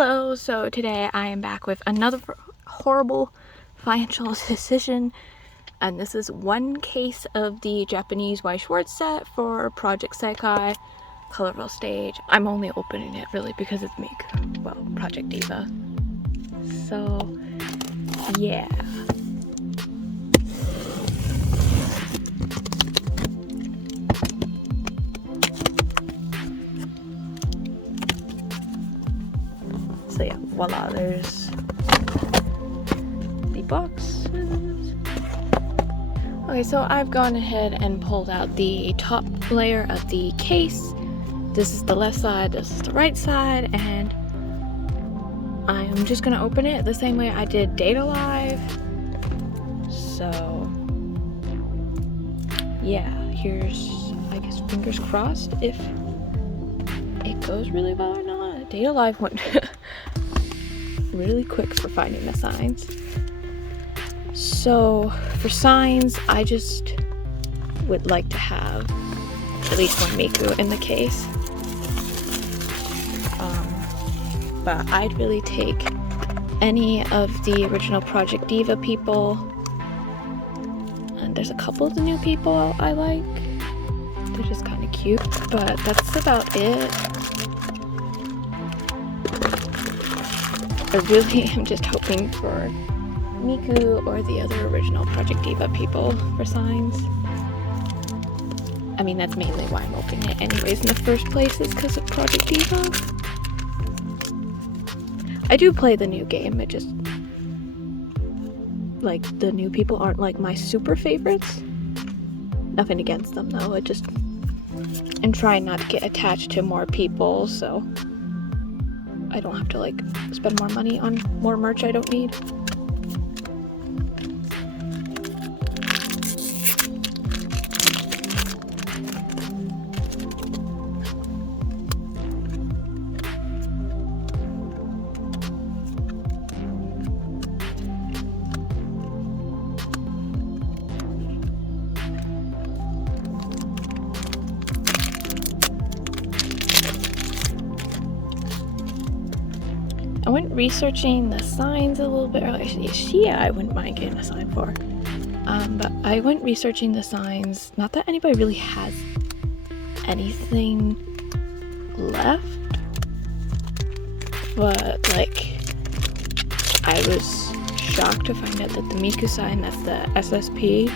Hello, so today I am back with another horrible financial decision, and this is one case of the Japanese Weiss Schwarz set for Project Sekai Colorful Stage. I'm only opening it really because it's Miku, well, Project Diva. So, yeah. So yeah, voila, there's the boxes. Okay, so I've gone ahead and pulled out the top layer of the case. This is the left side, this is the right side, and I'm just gonna open it the same way I did Data Live. So yeah, here's, I guess, fingers crossed if it goes really well or not. Data Live went really quick for finding the signs. So for signs, I just would like to have at least one Miku in the case. But I'd really take any of the original Project Diva people. And there's a couple of the new people I like. They're just kind of cute, but that's about it. I really am just hoping for Miku or the other original Project Diva people for signs. I mean, that's mainly why I'm opening it anyways in the first place, is because of Project Diva. I do play the new game, it just, like, the new people aren't like my super favorites. Nothing against them though, it just, I'm trying not to get attached to more people, so I don't have to like spend more money on more merch I don't need. I went researching the signs a little bit earlier. Shia, I wouldn't mind getting a sign for. But I went researching the signs. Not that anybody really has anything left, but like, I was shocked to find out that the Miku sign, that's the SSP,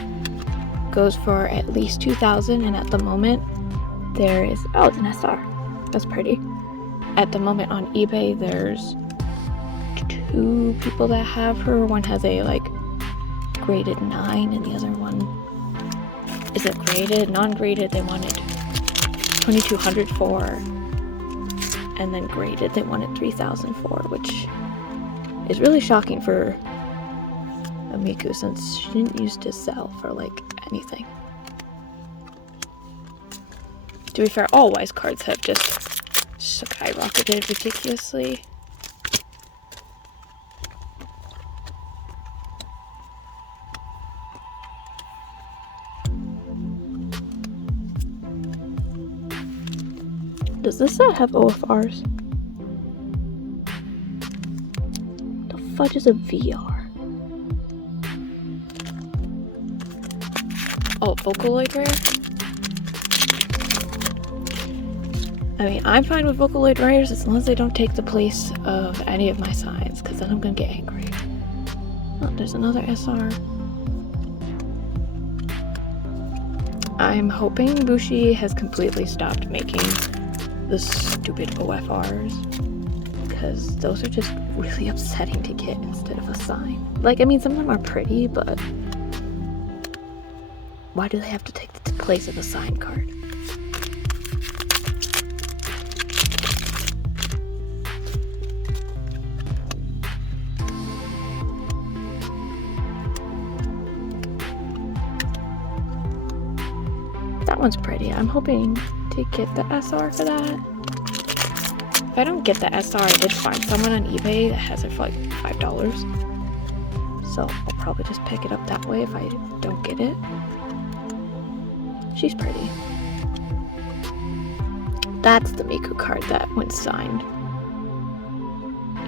goes for at least 2,000, and at the moment there is, oh, it's an SR. That's pretty. At the moment on eBay, there's 2 people that have her. One has a like graded 9 and the other one is it graded, non-graded. They wanted 2,200 for, and then graded they wanted 3,000 for, which is really shocking for a Miku since she didn't used to sell for like anything. To be fair, all Weiss cards have just skyrocketed ridiculously. Does this set have OFRs? The fudge is a VR? Oh, Vocaloid rare? I mean, I'm fine with Vocaloid rares as long as they don't take the place of any of my signs, because then I'm gonna get angry. Oh, there's another SR. I'm hoping Bushi has completely stopped making the stupid OFRs, because those are just really upsetting to get instead of a sign. Like, I mean, some of them are pretty, but why do they have to take the place of a sign card? That one's pretty. I'm hoping to get the SR for that. If I don't get the SR, I did find someone on eBay that has it for like $5. So I'll probably just pick it up that way if I don't get it. She's pretty. That's the Miku card that went signed.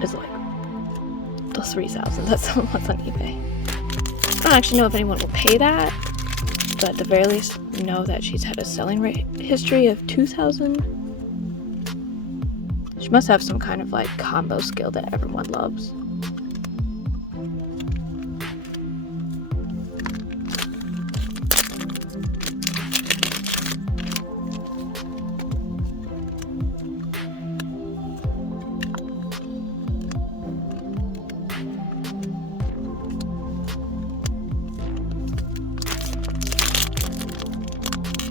is like the 3,000 that someone wants on eBay. I don't actually know if anyone will pay that, but at the very least know that she's had a selling rate history of 2,000. She must have some kind of like combo skill that everyone loves.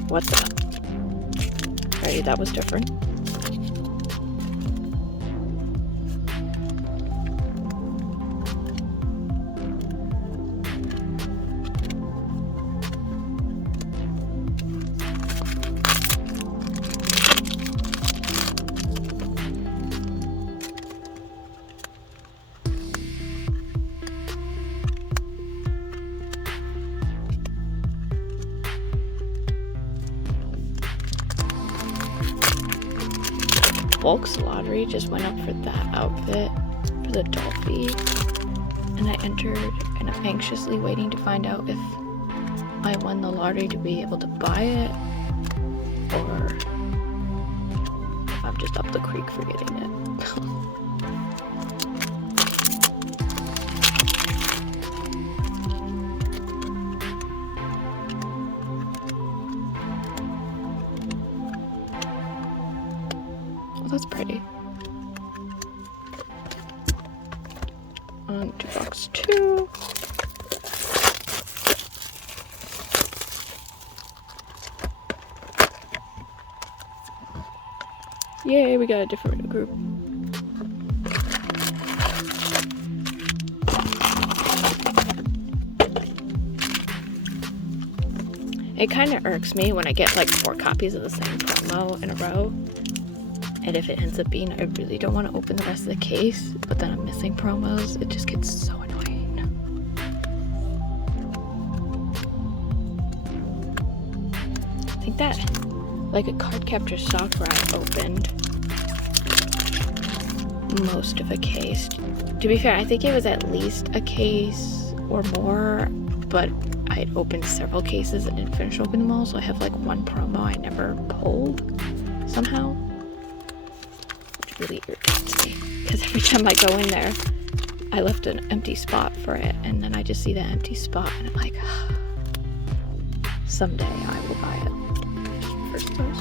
What the? Alright, that was different. Bulk's lottery just went up for that outfit, for the Dolphy, and I entered, and I'm anxiously waiting to find out if I won the lottery to be able to buy it, or if I'm just up the creek for getting it. That's pretty. On to box 2. Yay, we got a different group. It kind of irks me when I get like 4 copies of the same promo in a row. And if it ends up being, I really don't want to open the rest of the case, but then I'm missing promos, it just gets so annoying. I think that, like a card capture stock where I opened most of a case. To be fair, I think it was at least a case or more, but I had opened several cases and didn't finish opening them all, so I have like 1 promo I never pulled somehow. Really irritates me because every time I go in there I left an empty spot for it, and then I just see that empty spot and I'm like, someday I will buy it. First those.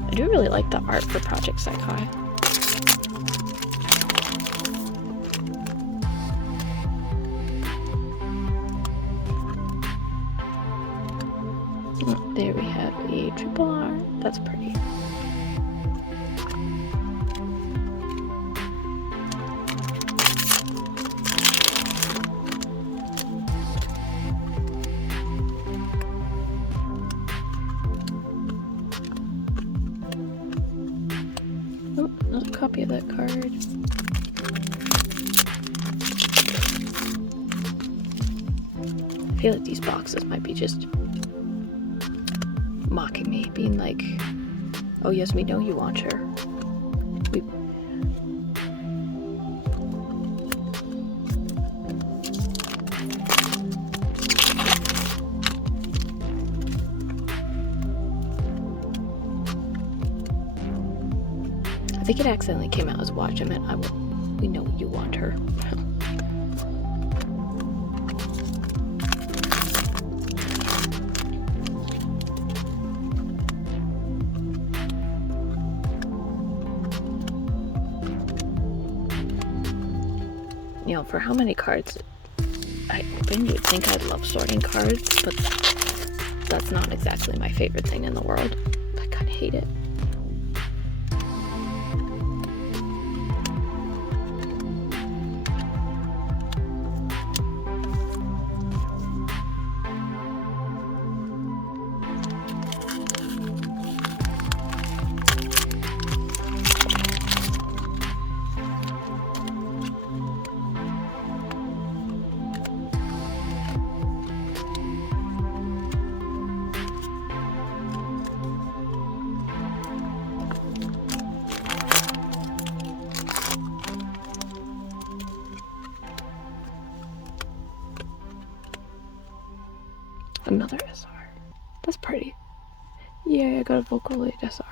I do really like the art for Project Sekai. There we have a triple R. That's pretty. Oh, another copy of that card. I feel like these boxes might be just mocking me, being like, oh yes, we know you want her. I think it accidentally came out as watch. I meant we know you want her. You know, for how many cards I opened, you'd think I'd love sorting cards, but that's not exactly my favorite thing in the world. I kind of hate it. Another SR. That's pretty. Yeah, I got a Vocaloid SR.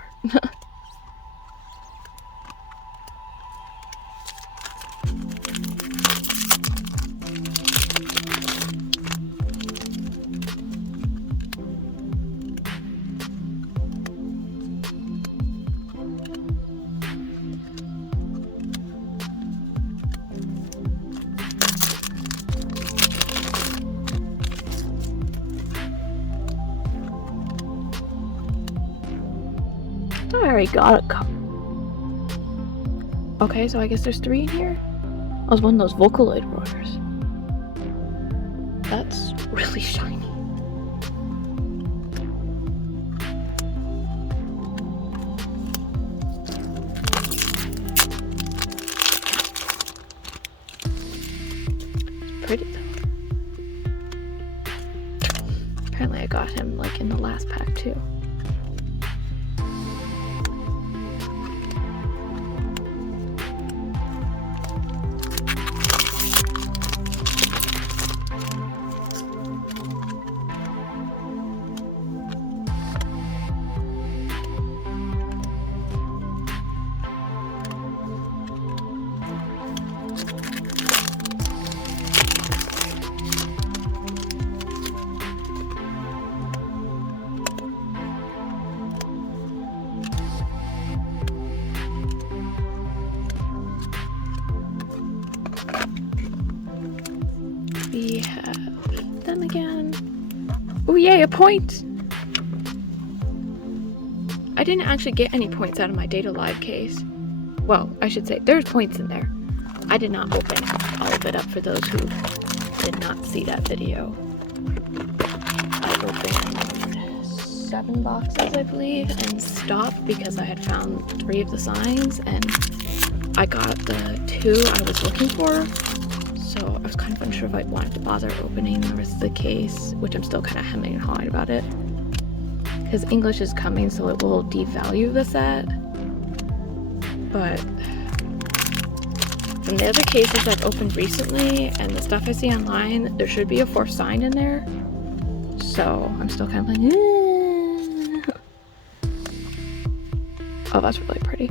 I already got a cup. Okay, so I guess there's 3 in here? I was one of those Vocaloid roars. That's really shiny. It's pretty though. Apparently I got him like in the last pack too. We have them again. Oh yay, a point! I didn't actually get any points out of my Data Live case. Well, I should say, there's points in there. I did not open all of it up for those who did not see that video. I opened 7 boxes, I believe, and stopped because I had found 3 of the signs, and I got the 2 I was looking for. So I was kind of unsure if I wanted to bother opening the rest of the case, which I'm still kind of hemming and hawing about it. Because English is coming, so it will devalue the set. But from the other cases I've opened recently and the stuff I see online, there should be a 4th sign in there. So I'm still kind of like, eh. Oh, that's really pretty.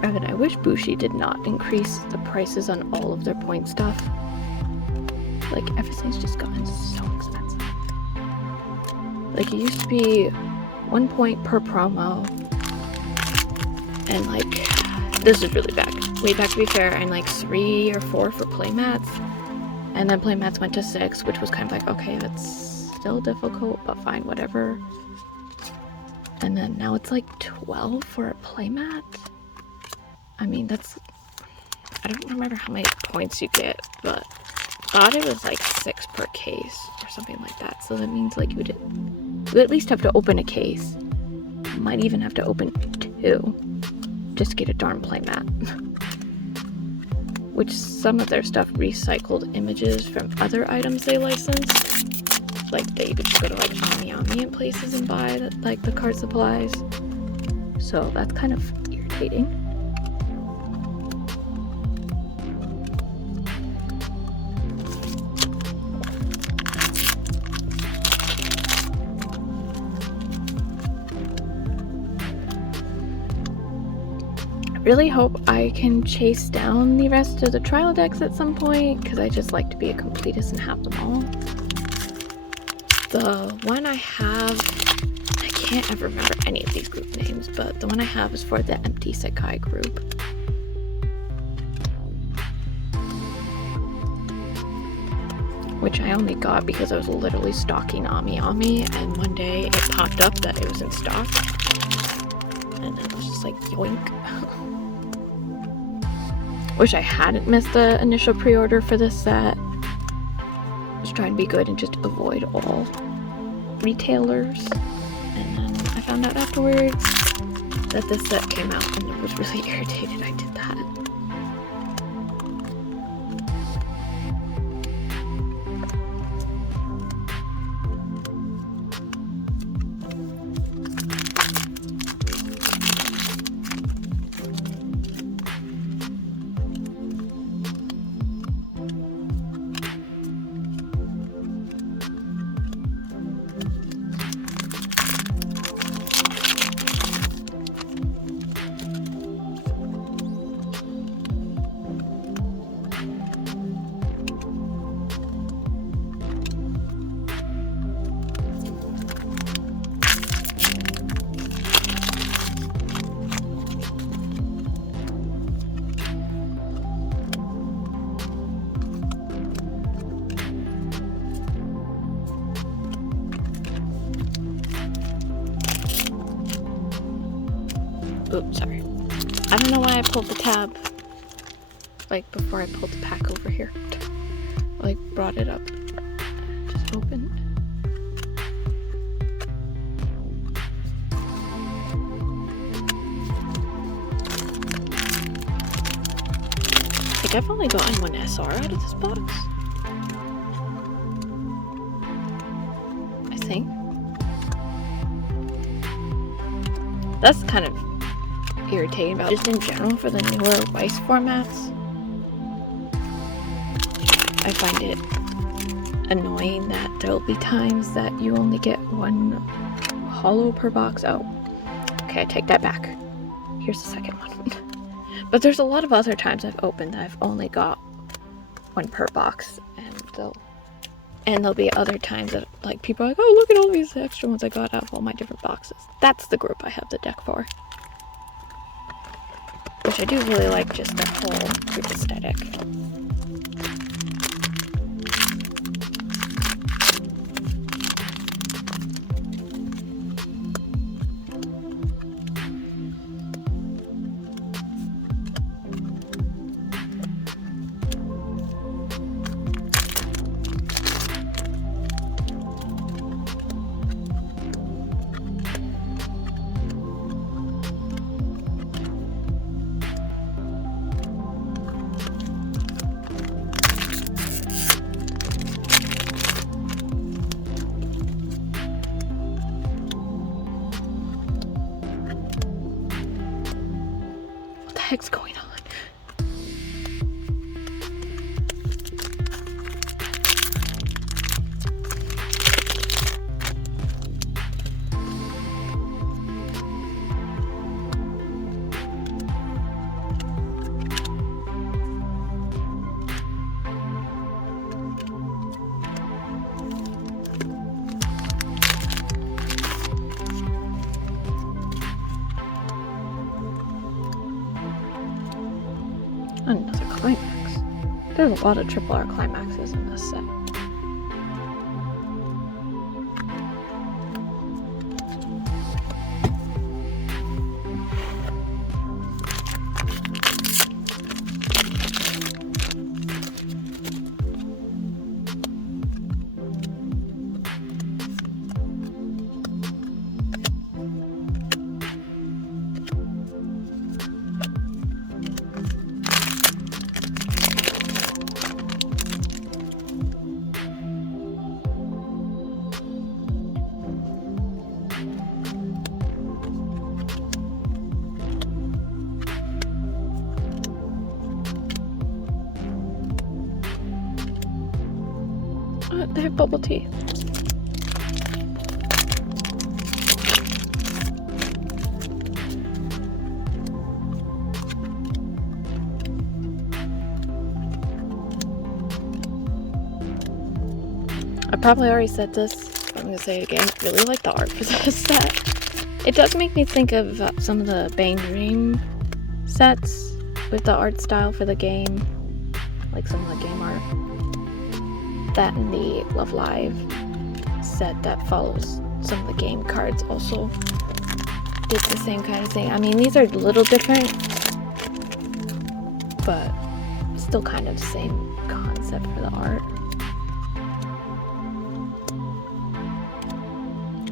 Evan, I wish Bushi did not increase the prices on all of their point stuff. Like, everything's just gotten so expensive. Like, it used to be 1 point per promo. And, like, this is really back. Way back, to be fair, and, like, 3 or 4 for playmats. And then playmats went to 6, which was kind of like, okay, that's still difficult, but fine, whatever. And then now it's, like, 12 for a playmat. I mean, that's, I don't remember how many points you get, but I thought it was like 6 per case or something like that. So that means like you would at least have to open a case. You might even have to open 2 just to get a darn playmat. Which some of their stuff recycled images from other items they licensed. Like that you could just go to like AmiAmi and places and buy like the card supplies. So that's kind of irritating. Really hope I can chase down the rest of the trial decks at some point, because I just like to be a completist and have them all. The one I have, I can't ever remember any of these group names, but the one I have is for the empty Sekai group. Which I only got because I was literally stalking AmiAmi, and one day it popped up that it was in stock. And I was just like, yoink. Wish I hadn't missed the initial pre-order for this set. I was trying to be good and just avoid all retailers. And then I found out afterwards that this set came out and I was really irritated I did that. Oops, sorry. I don't know why I pulled the tab, like, before I pulled the pack over here. Like, brought it up. Just opened. Like, I've only gotten one SR out of this box. I think. That's kind of irritating about just in general for the newer Weiss formats. I find it annoying that there'll be times that you only get one holo per box. Oh, okay, I take that back. Here's the second one. But there's a lot of other times I've opened that I've only got one per box, and there'll be other times that like people are like, oh, look at all these extra ones I got out of all my different boxes. That's the group I have the deck for. Which I do really like, just the whole group aesthetic. What the heck's going on? Another climax. There's a lot of triple R climaxes in this set. They have bubble tea. I probably already said this, but I'm gonna say it again. I really like the art for this set. It does make me think of some of the Bang Dream sets with the art style for the game, like some of the game art. That and the Love Live set that follows some of the game cards also did the same kind of thing. I mean, these are a little different, but still kind of the same concept for the art.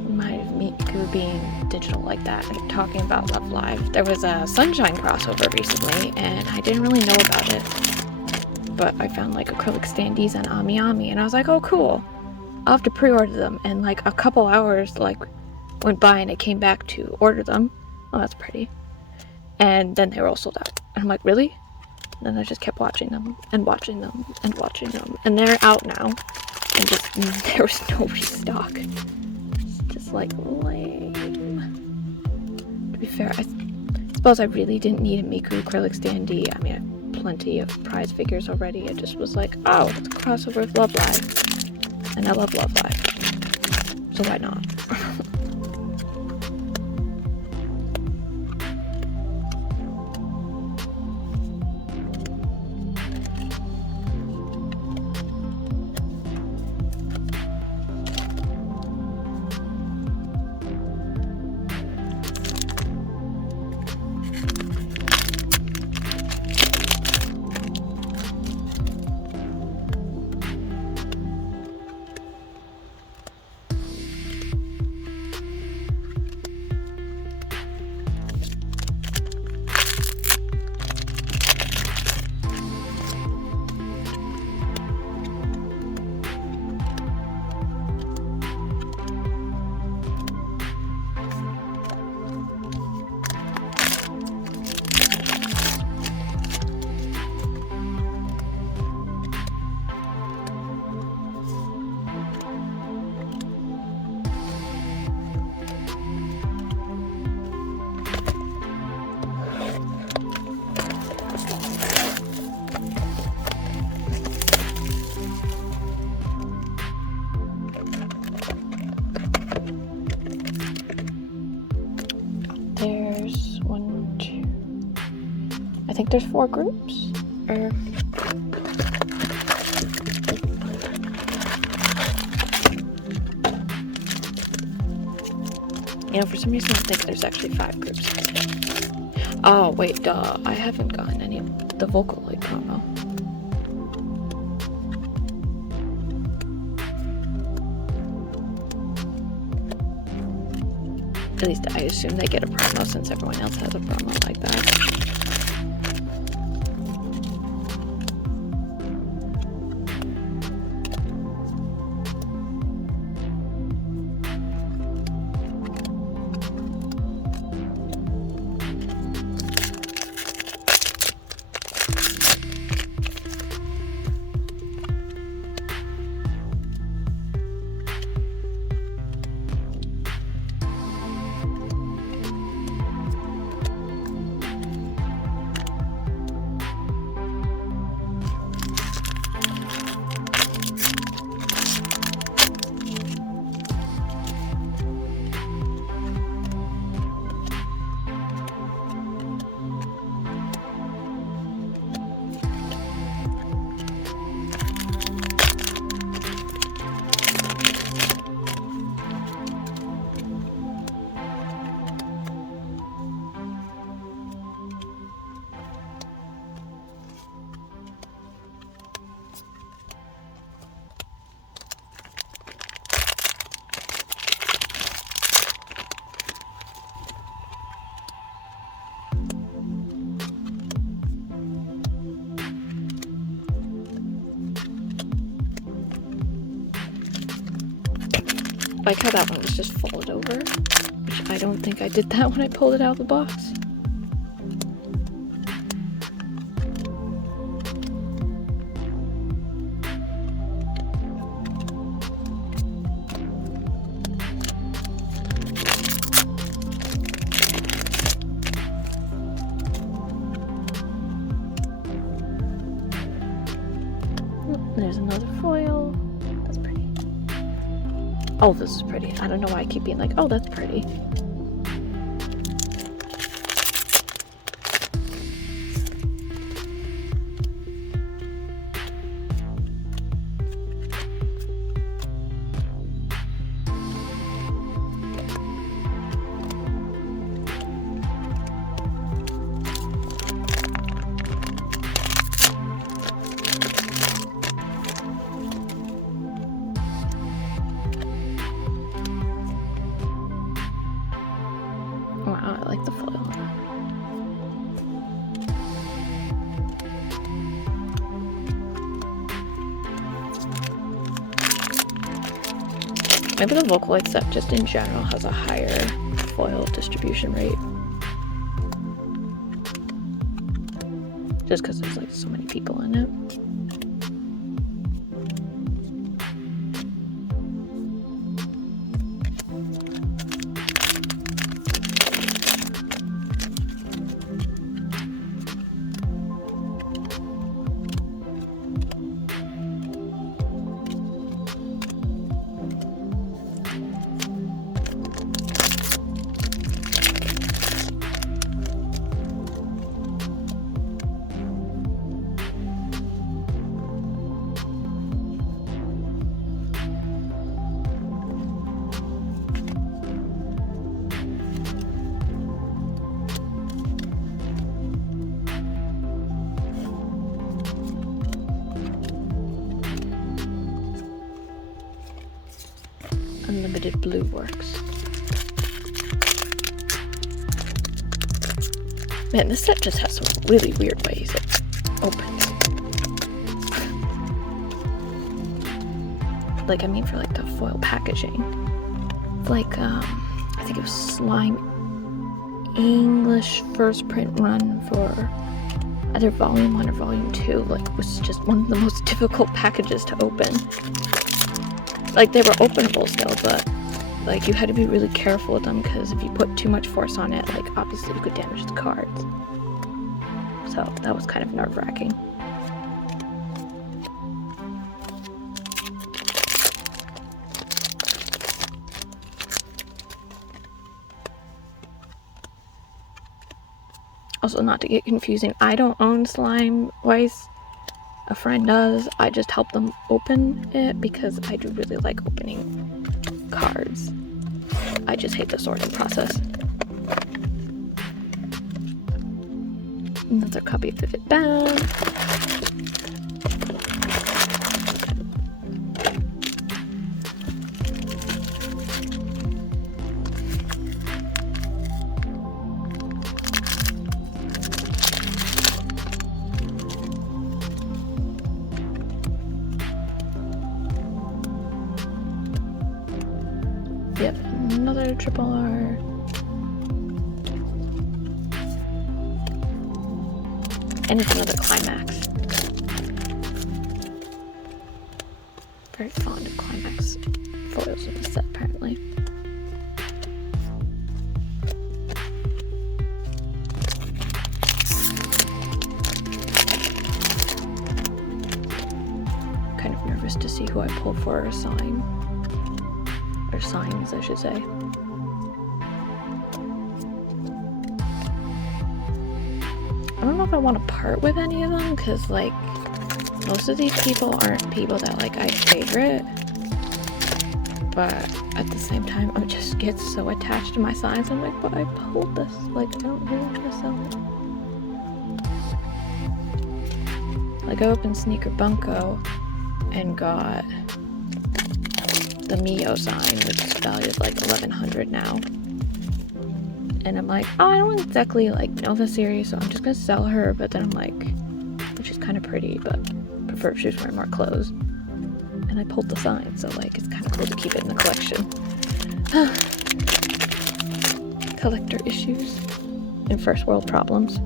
Remind of Miku being digital like that. Like, talking about Love Live, there was a Sunshine crossover recently, and I didn't really know about it. But I found like acrylic standees on AmiAmi, and I was like, oh cool, I'll have to pre-order them. And like a couple hours like went by and I came back to order them. Oh, that's pretty. And then they were all sold out. And I'm like, really? And then I just kept watching them and watching them and watching them, and they're out now, and just there was no restock. It's just like lame. To be fair, I suppose I really didn't need a Miku acrylic standee. I mean, plenty of prize figures already. I just was like, oh, it's a crossover with Love Live, and I love Love Live, so why not? I think there's 4 groups. Or you know, for some reason I think there's actually 5 groups. Oh wait, duh. I haven't gotten any of the Vocaloid promo. At least I assume they get a promo since everyone else has a promo like that. I like how that one was just folded over, which I don't think I did that when I pulled it out of the box. There's another foil. That's pretty. Oh, this is pretty. I don't know why I keep being like, oh, that's pretty. Wow, I like the foil on that. Maybe the Vocaloid set just in general has a higher foil distribution rate. Just because there's like so many people in it. Unlimited blue works. Man, this set just has some really weird ways it opens. Like, I mean, for like the foil packaging. Like, I think it was Slime English first print run for either volume 1 or volume 2. Like, was just one of the most difficult packages to open. Like, they were openable still, but like you had to be really careful with them because if you put too much force on it, like obviously you could damage the cards. So that was kind of nerve-wracking. Also, not to get confusing, I don't own slime Weiss. A friend does. I just help them open it because I do really like opening cards. I just hate the sorting process. Another copy of Vivid Band. Yep, another triple R. And it's another Climax. Very fond of Climax foils in the set, apparently. Kind of nervous to see who I pull for a sign. Or signs, I should say. I don't know if I want to part with any of them, because, like, most of these people aren't people that, like, I favorite. But at the same time, I just get so attached to my signs. I'm like, but I pulled this. Like, I don't really want to sell it. Like, I opened Sneaker Bunko and got the Mio sign, which is valued like $1,100 now. And I'm like, oh, I don't exactly like know the series, so I'm just gonna sell her. But then I'm like, which is kind of pretty, but prefer if she was wearing more clothes. And I pulled the sign, so like it's kind of cool to keep it in the collection. Collector issues and first world problems.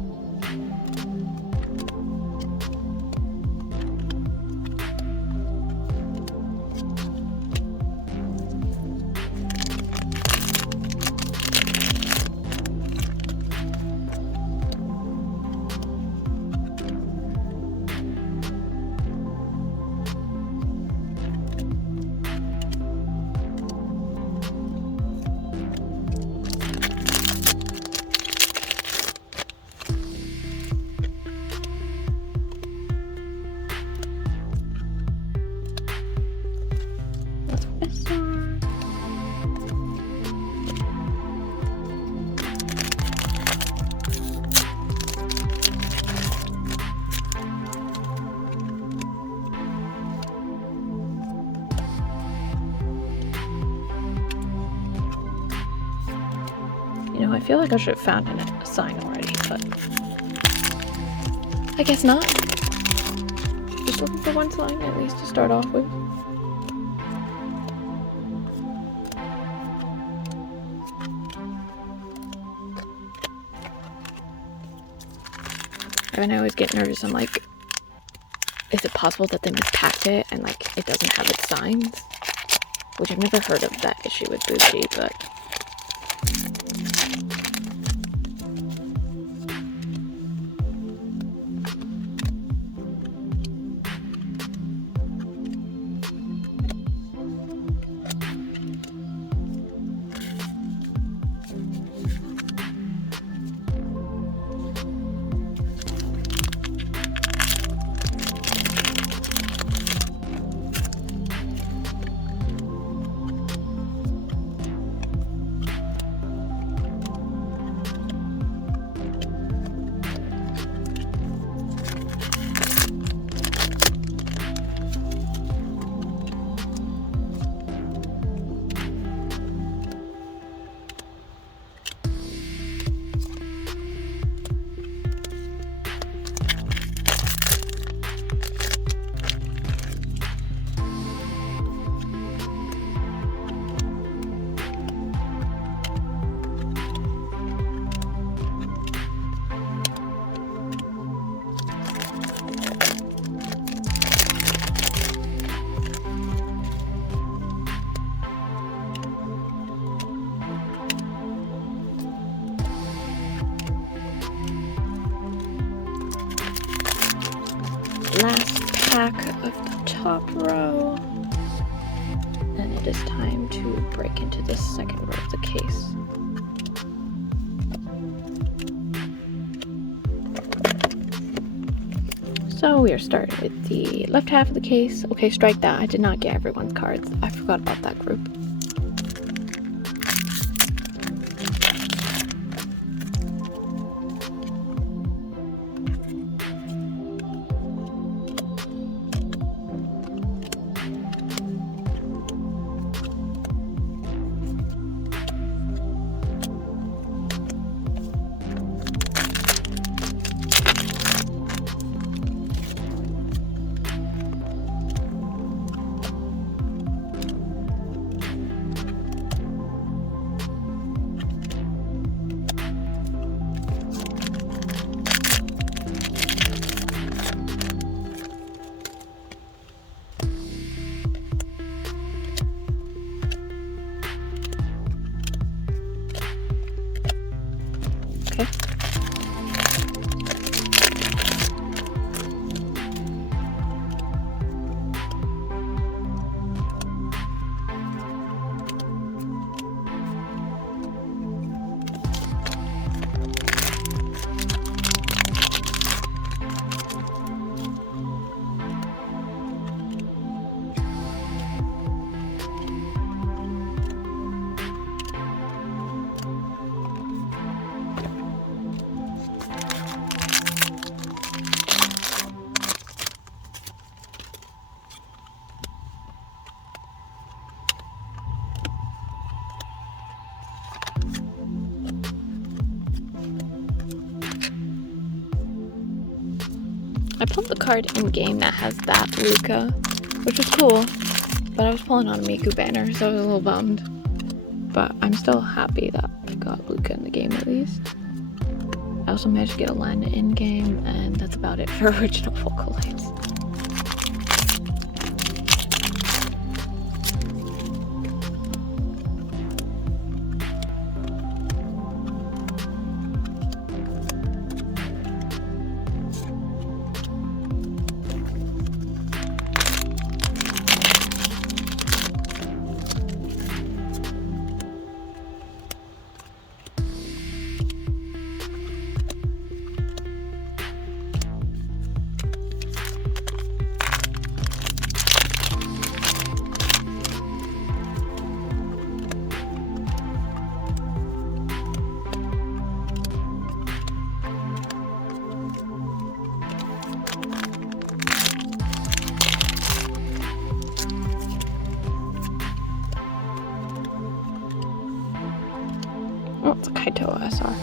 You know, I feel like I should have found a sign already, but I guess not. Just looking for one sign at least to start off with. And I always get nervous. I'm like, is it possible that they mispacked it and like it doesn't have its signs? Which I've never heard of that issue with Bushi, but last pack of the top row, and it is time to break into the second row of the case. So we are starting with the left half of the case. Okay, strike that. I did not get everyone's cards. I forgot about that group. Okay. I pulled the card in game that has that Luca, which was cool, but I was pulling on a Miku banner, so I was a little bummed. But I'm still happy that I got Luca in the game at least. I also managed to get a Len in game, and that's about it for original focal lights. Oh, it's a Kaito SR.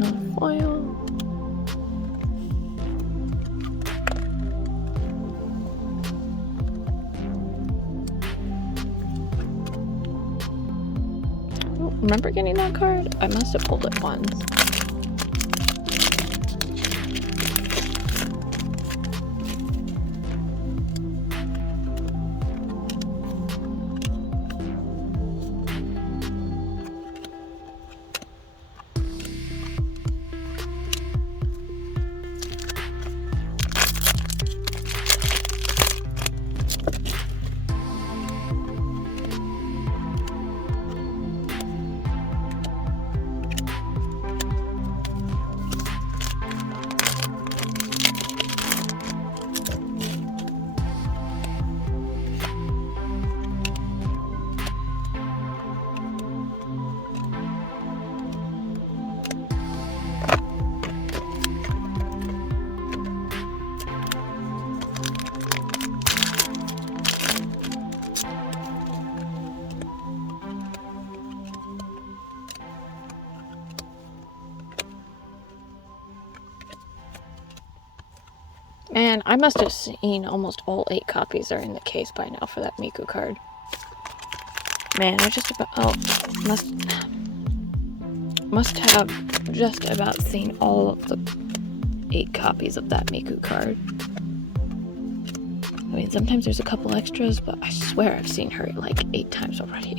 Another foil. Oh, remember getting that card? I must have pulled it once. Man, I must have seen almost all 8 copies are in the case by now for that Miku card. Man, I just about must have just about seen all of the 8 copies of that Miku card. I mean, sometimes there's a couple extras, but I swear I've seen her like 8 times already.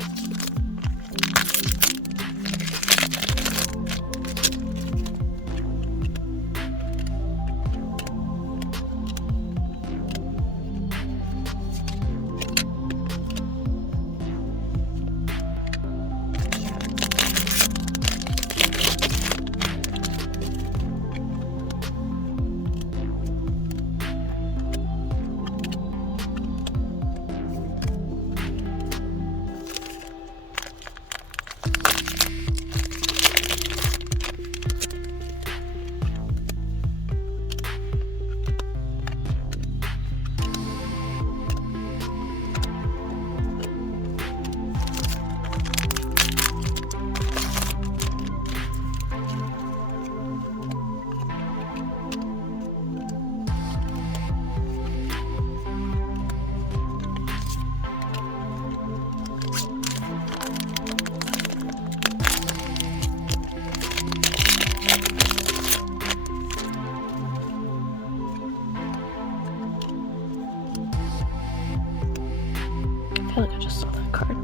I feel like I just saw that card.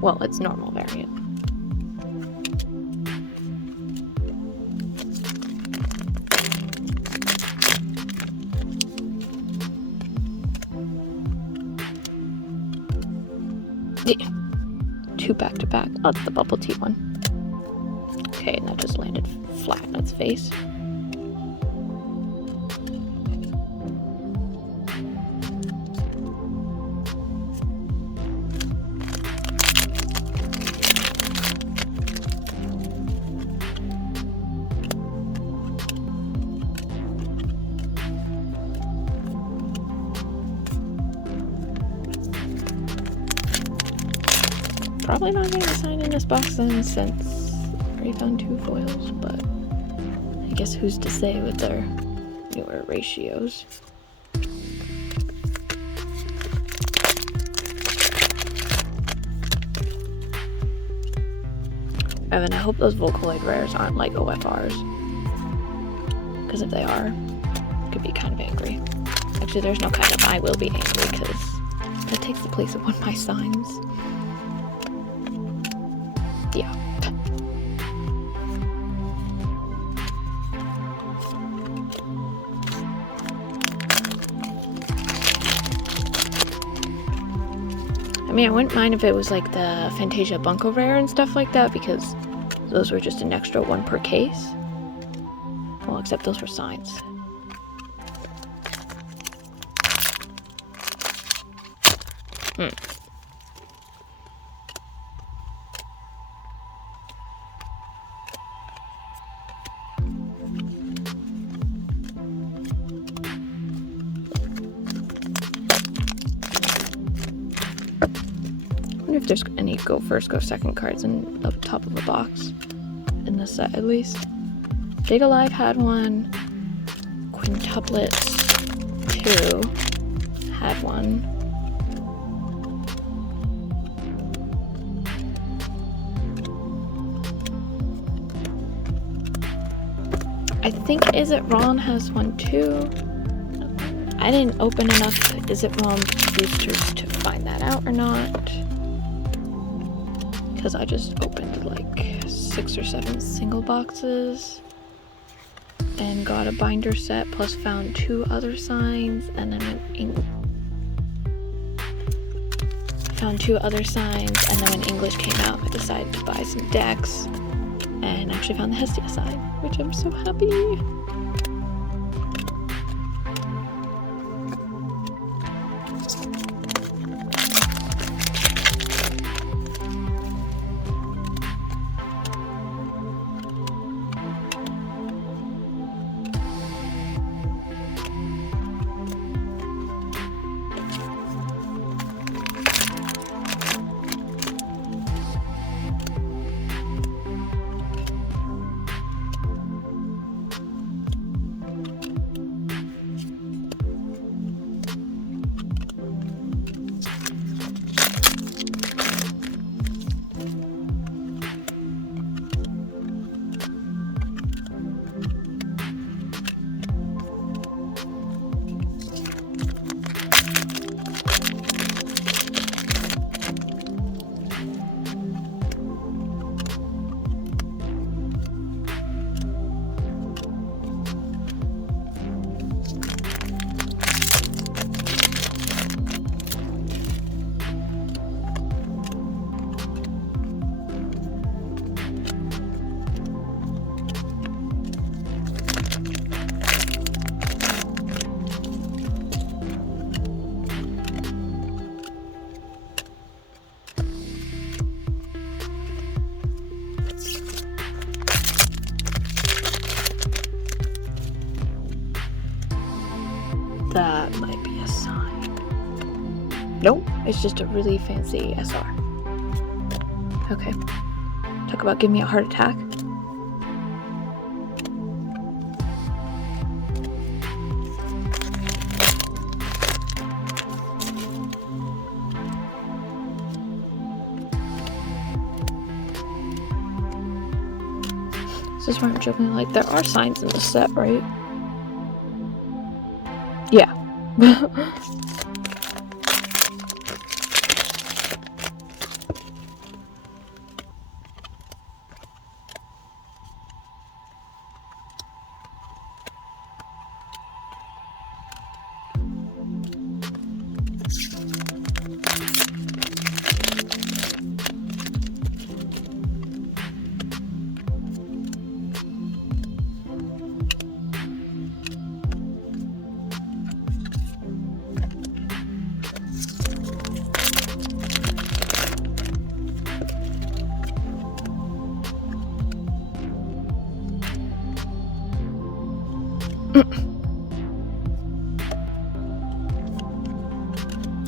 Well, it's normal variant. Yeah. 2 back to back. Oh, it's the bubble tea one. Okay, and that just landed flat in its face. Probably not getting a sign in this box then, since I already found 2 foils, but I guess who's to say with their newer ratios. Evan, I hope those Vocaloid rares aren't like OFRs, because if they are, I could be kind of angry. Actually, there's no kind of I will be angry, because that takes the place of one of my signs. Yeah. I mean, I wouldn't mind if it was like the Fantasia Bunko Rare and stuff like that, because those were just an extra 1 per case. Well, except those were signs. I wonder if there's any go first, go second cards in the top of the box. In this set, at least. Data Live had one. Quintuplets 2 had one. I think Is It Ron has one too. I didn't open enough Is It Ron boosters to find that out or not. Because I just opened like 6 or 7 single boxes and got a binder set, plus found 2 other signs, and then found 2 other signs, and then when English came out, I decided to buy some decks and actually found the Hestia sign, which I'm so happy. That might be a sign. Nope, it's just a really fancy SR. Okay. Talk about giving me a heart attack. This is where I'm joking, like, there are signs in the set, right? Yeah.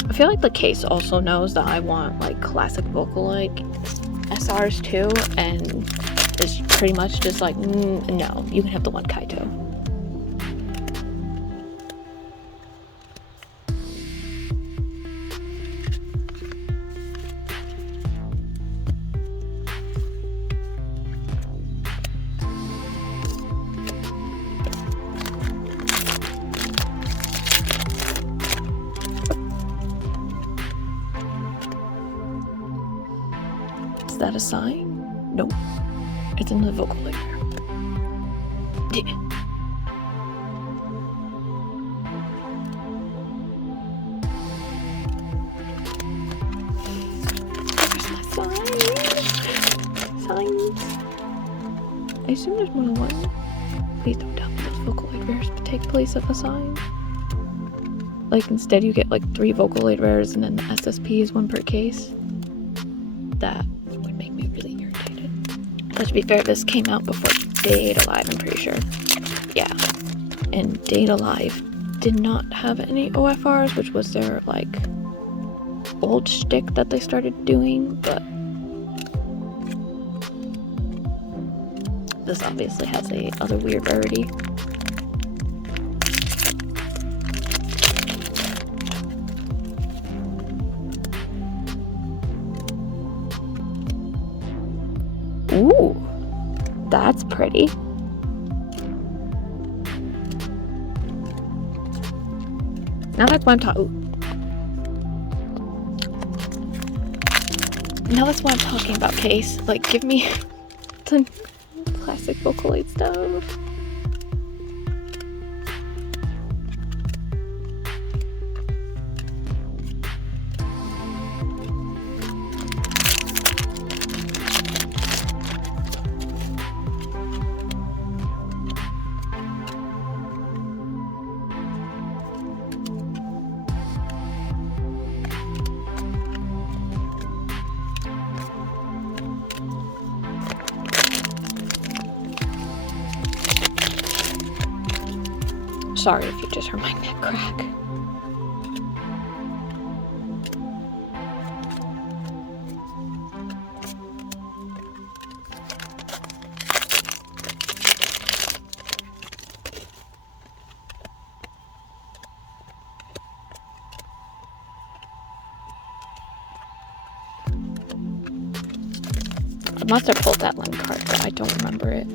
I feel like the case also knows that I want like classic Vocaloid SRs too, and it's pretty much just like, no, you can have the one Kaito. Is that a sign? Nope. It's in the Vocaloid. Yeah. Where's my sign? Signs. I assume there's more than one. Please don't tell me those Vocaloid rares take place of a sign. Like, instead you get like 3 Vocaloid rares and then the SSP is 1 per case. That would make me really irritated. But to be fair, this came out before Date Alive, I'm pretty sure. Yeah. And Date Alive did not have any OFRs, which was their, like, old shtick that they started doing, but this obviously has a other weird rarity. Ooh, that's pretty. Now that's what I'm Now that's what I'm talking about, Case. Like, give me some classic Vocaloid stuff. Sorry if you just heard my neck crack. I must have pulled that line card, but I don't remember it.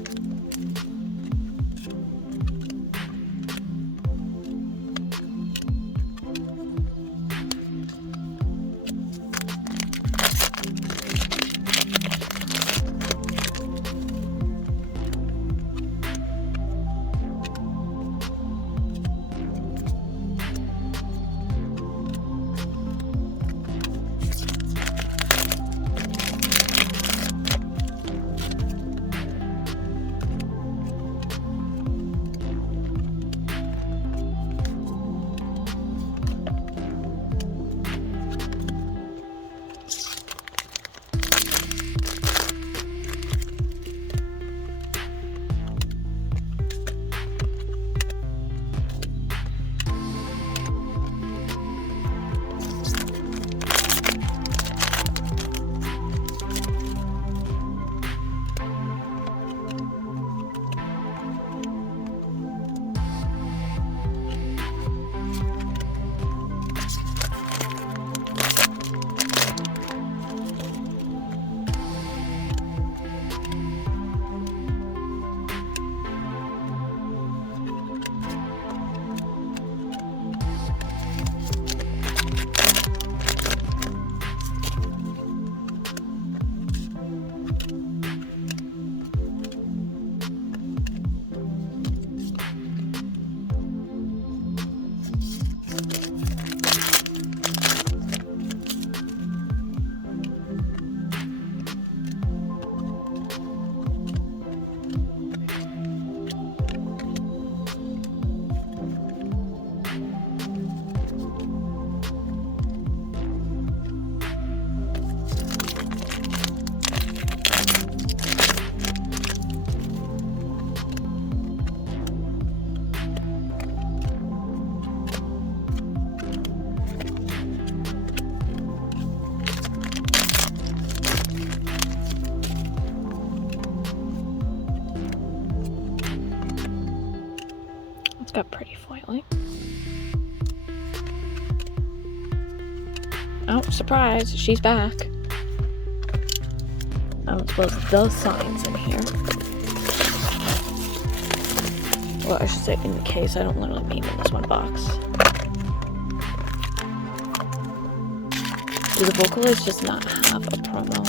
got pretty foiling. Oh, surprise, she's back. I don't suppose those signs in here. Well, I should say in the case. I don't literally mean in this one box. Do the Vocalists just not have a promo?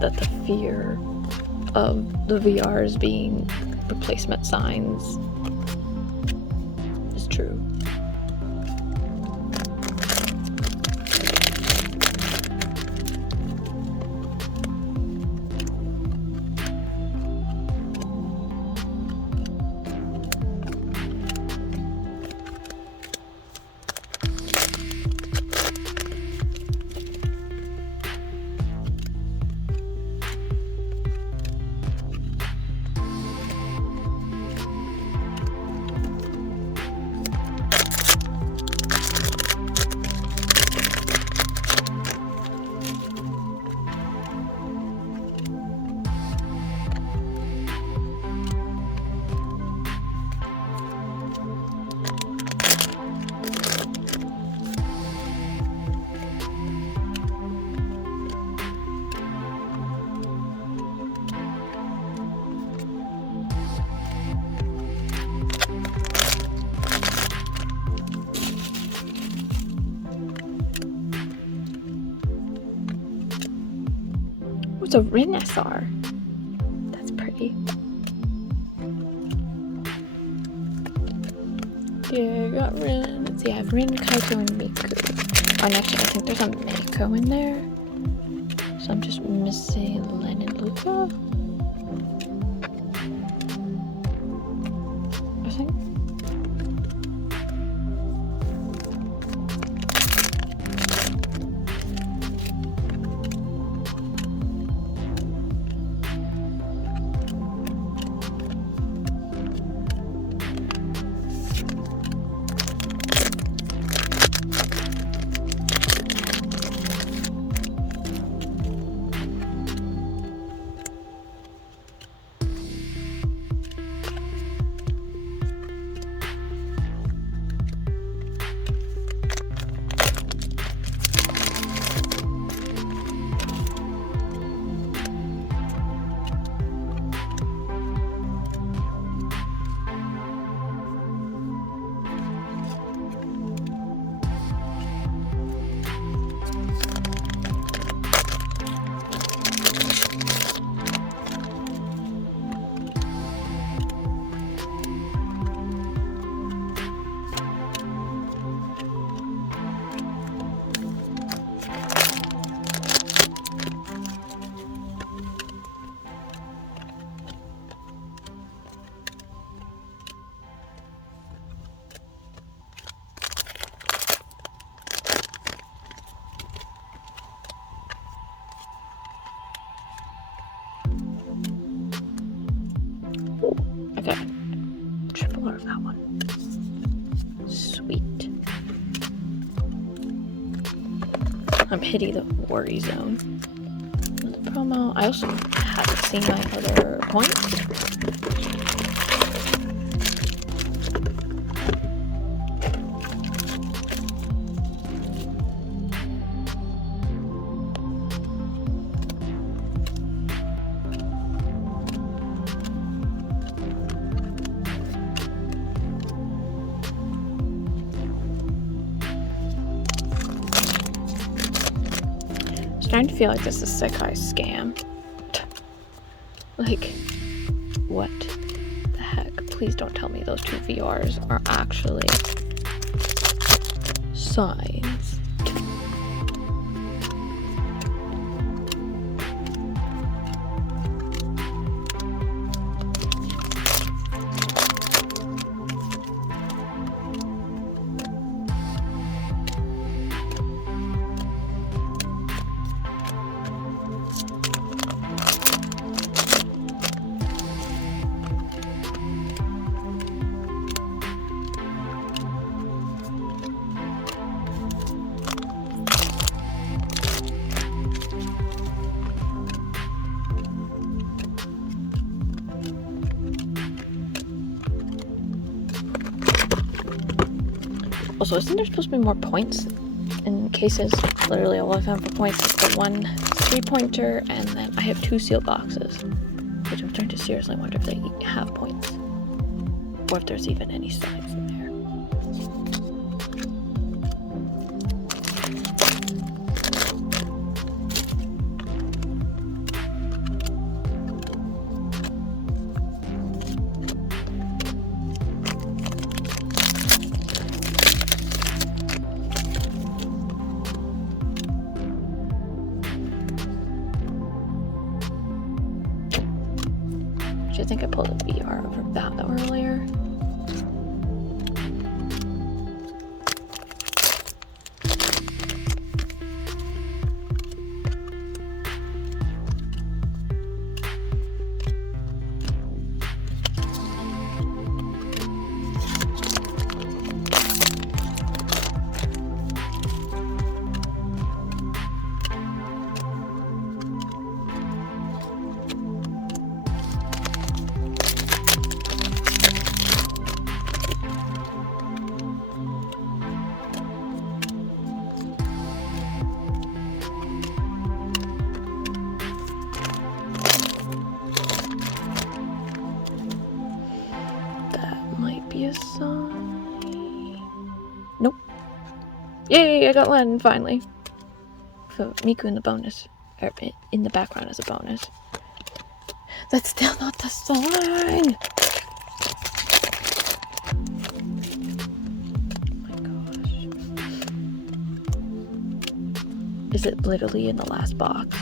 That the fear of the VRs being replacement signs is true. It's a Rin SR. That's pretty. Yeah, I got Rin. Let's see, I have Rin, Kaito, and Miku. And actually, I think there's a Mako in there. So I'm just missing Len and Luca. I think. Okay. Triple R of that one. Sweet. I'm hitting the worry zone. The promo. I also haven't seen my other points. starting to feel like this is Sekai scam. Like, what the heck? Please don't tell me those two VRs are actually signs. Also, isn't there supposed to be more points in cases? Literally all I found for points is the one 3-pointer, and then I have 2 sealed boxes, which I'm starting to seriously wonder if they have points, or if there's even any signs in there. I think I pulled a VR over that earlier. Be a sign. Nope. Yay, I got one finally. So Miku in the bonus, or in the background as a bonus. That's still not the sign. Oh my gosh. Is it literally in the last box?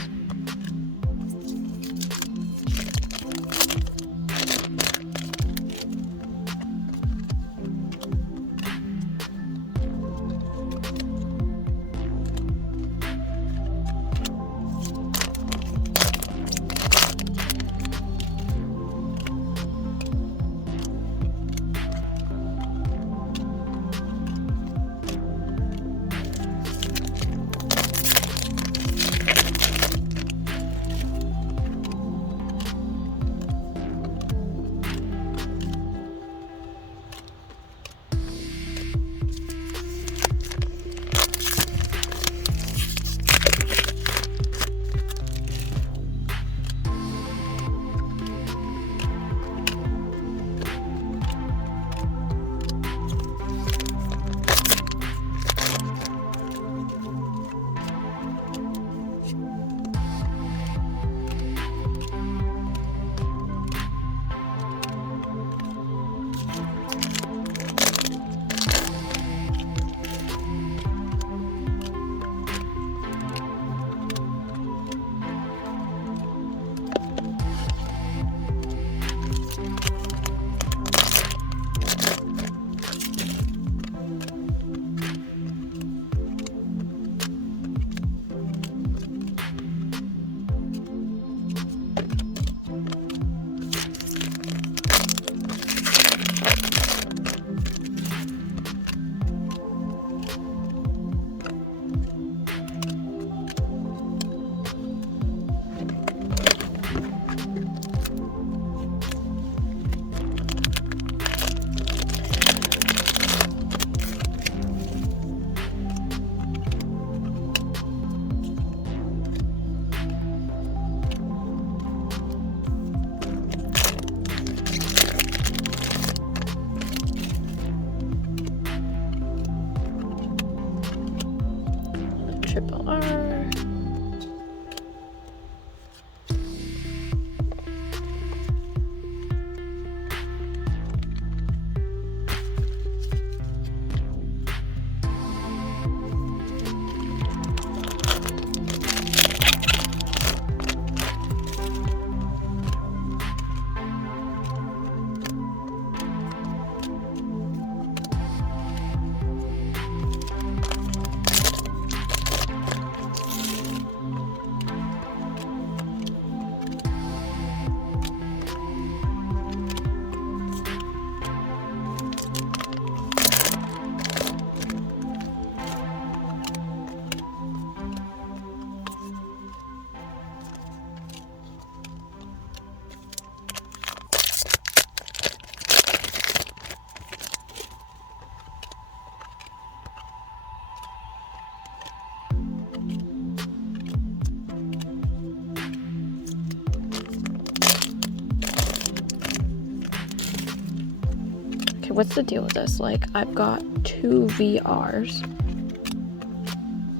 Okay, what's the deal with this? Like, I've got 2 VRs.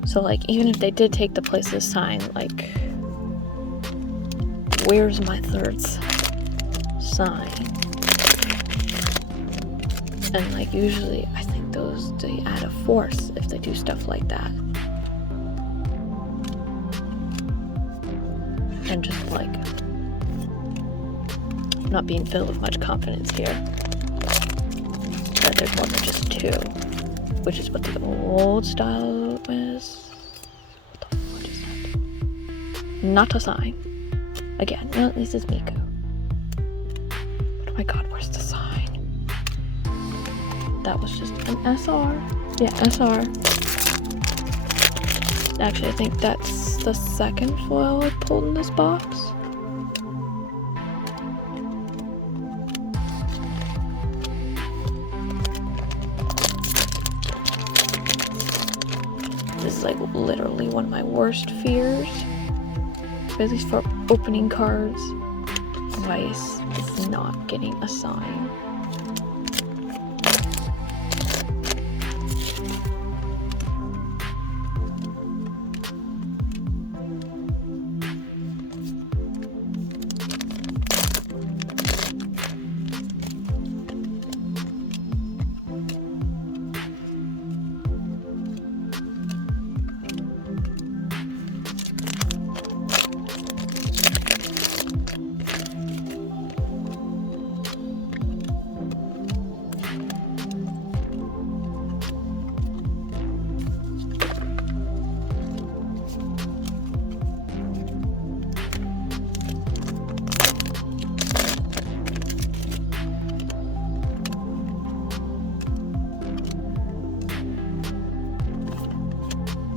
So, like, even if they did take the place of the sign, like, where's my third sign? And, like, usually, I think those, they add a force if they do stuff like that. And just, like, not being filled with much confidence here that there's more than just 2, which is what the old style is. What the fuck is that? Not a sign. Again, well, at least it's Miku. Oh my god, where's the sign? That was just an SR. Yeah, SR. Actually, I think that's the second foil I pulled in this box. This is like literally one of my worst fears, at least for opening cards. Weiss is not getting a sign.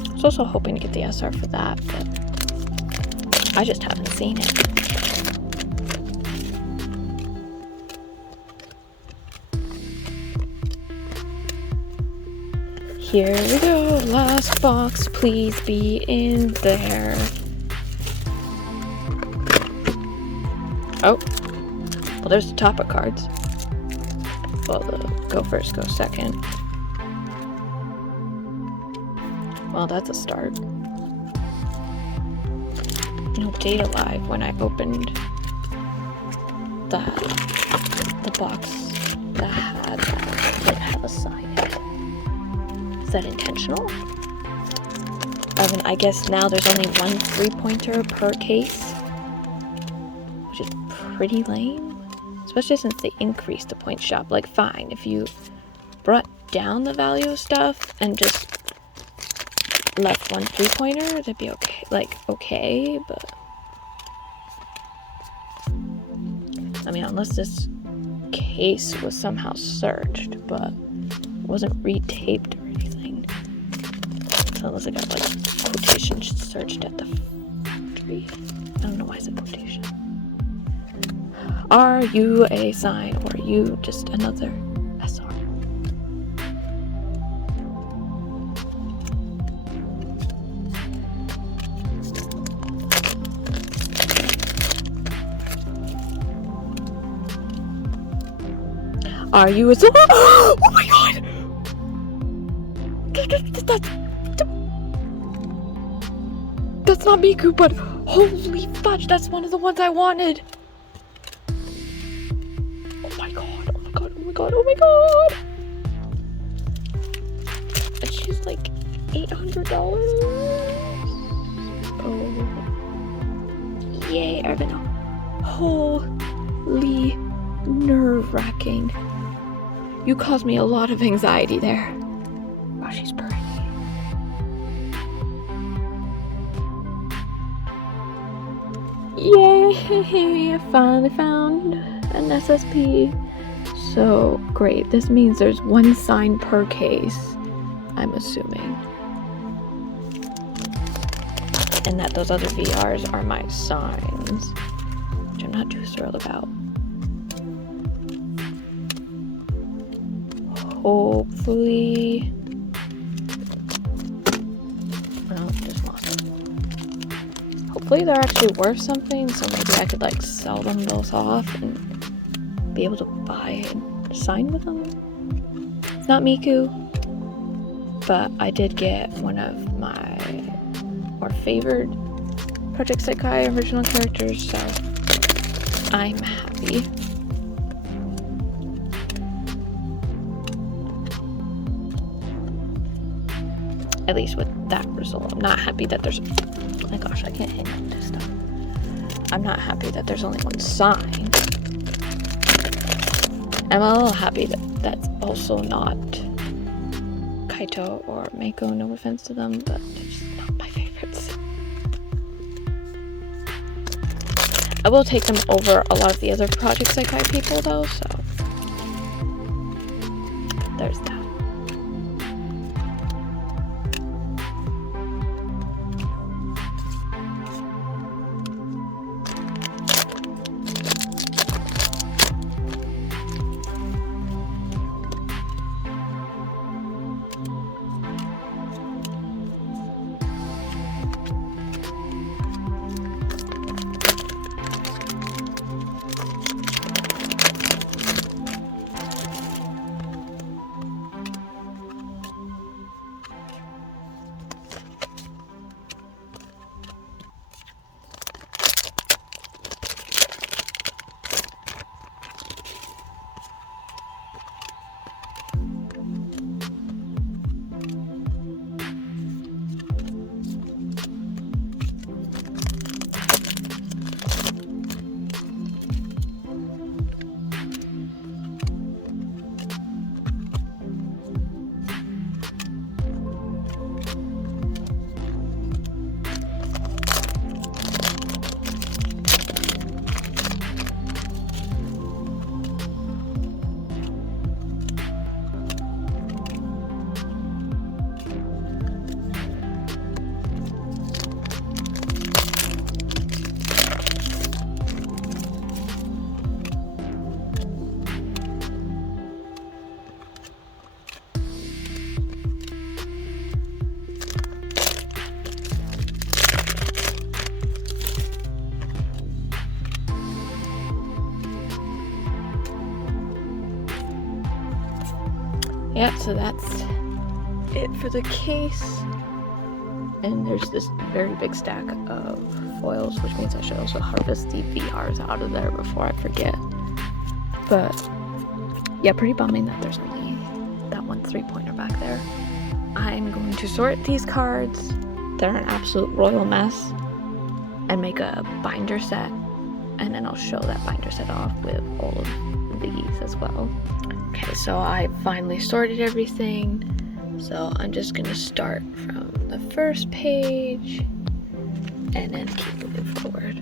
I was also hoping to get the SR for that, but I just haven't seen it. Here we go, last box, please be in there. Oh, well there's the top of cards. Well, the go first, go second. Well, that's a start. No data live when I opened the box that didn't have a sign in it. Is that intentional? I mean, I guess now there's only 1 3-pointer per case, which is pretty lame. Especially since they increased the point shop. Like, fine, if you brought down the value of stuff and just left 1 3-pointer, that'd be okay. Like, okay, but I mean, unless this case was somehow searched, but it wasn't retaped or anything. So unless I got like quotation searched at the factory. I don't know why it's a quotation. Are you a sign or are you just another SR? Are you a oh my god! That's not Miku, but holy fudge, that's one of the ones I wanted. Oh my god, oh my god, oh my god, oh my god! And she's like $800. Oh. Yay, Irvin. Holy nerve-wracking. You caused me a lot of anxiety there. Wow, she's pretty. Yay! I finally found an SSP. So great. This means there's 1 sign per case, I'm assuming. And that those other VRs are my signs, which I'm not too thrilled about. Hopefully. Oh, just lost it. Hopefully they're actually worth something, so maybe I could like sell them both off and be able to buy sign with them. It's not Miku, but I did get one of my more favored Project Sekai original characters, so I'm happy. At least with that result. I'm not happy that there's, oh my gosh, I can't hang on to stuff. I'm not happy that there's only one sign. I'm a little happy that that's also not Kaito or Meiko, no offense to them, but they're just not my favorites. I will take them over a lot of the other Project Sekai people though, so there's that. Yeah, so that's it for the case. And there's this very big stack of foils, which means I should also harvest the VRs out of there before I forget. But yeah, pretty bumming that there's only that one 3-pointer back there. I'm going to sort these cards. They're an absolute royal mess, and make a binder set, and then I'll show that binder set off with all of these as well. Okay, so I finally sorted everything, so I'm just gonna start from the first page and then keep moving forward.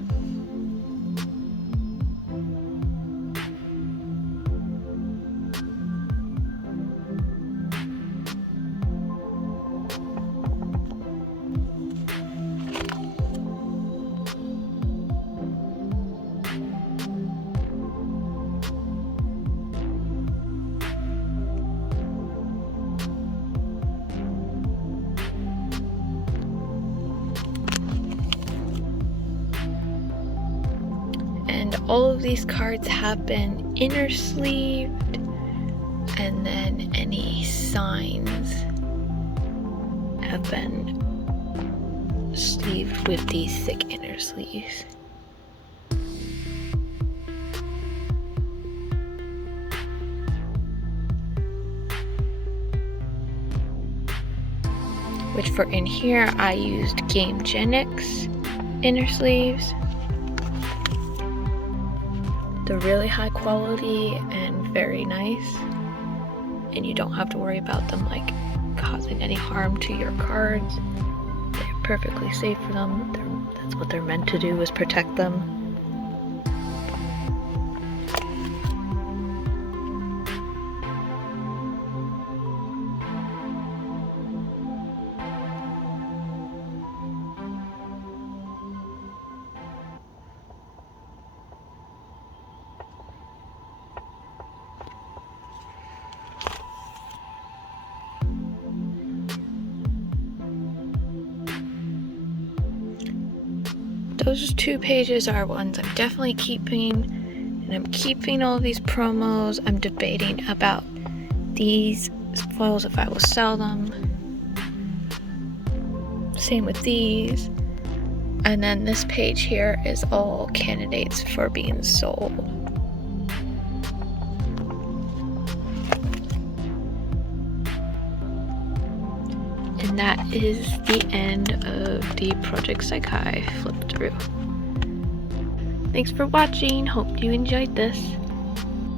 All of these cards have been inner sleeved, and then any signs have been sleeved with these thick inner sleeves. Which for in here I used GameGenix inner sleeves. They're really high quality and very nice, and you don't have to worry about them like causing any harm to your cards. They're perfectly safe for them. That's what they're meant to do, is protect them. Those 2 pages are ones I'm definitely keeping. And I'm keeping all these promos. I'm debating about these foils if I will sell them. Same with these. And then this page here is all candidates for being sold. And that is the end of the Project Sekai flip through. Thanks for watching. Hope you enjoyed this.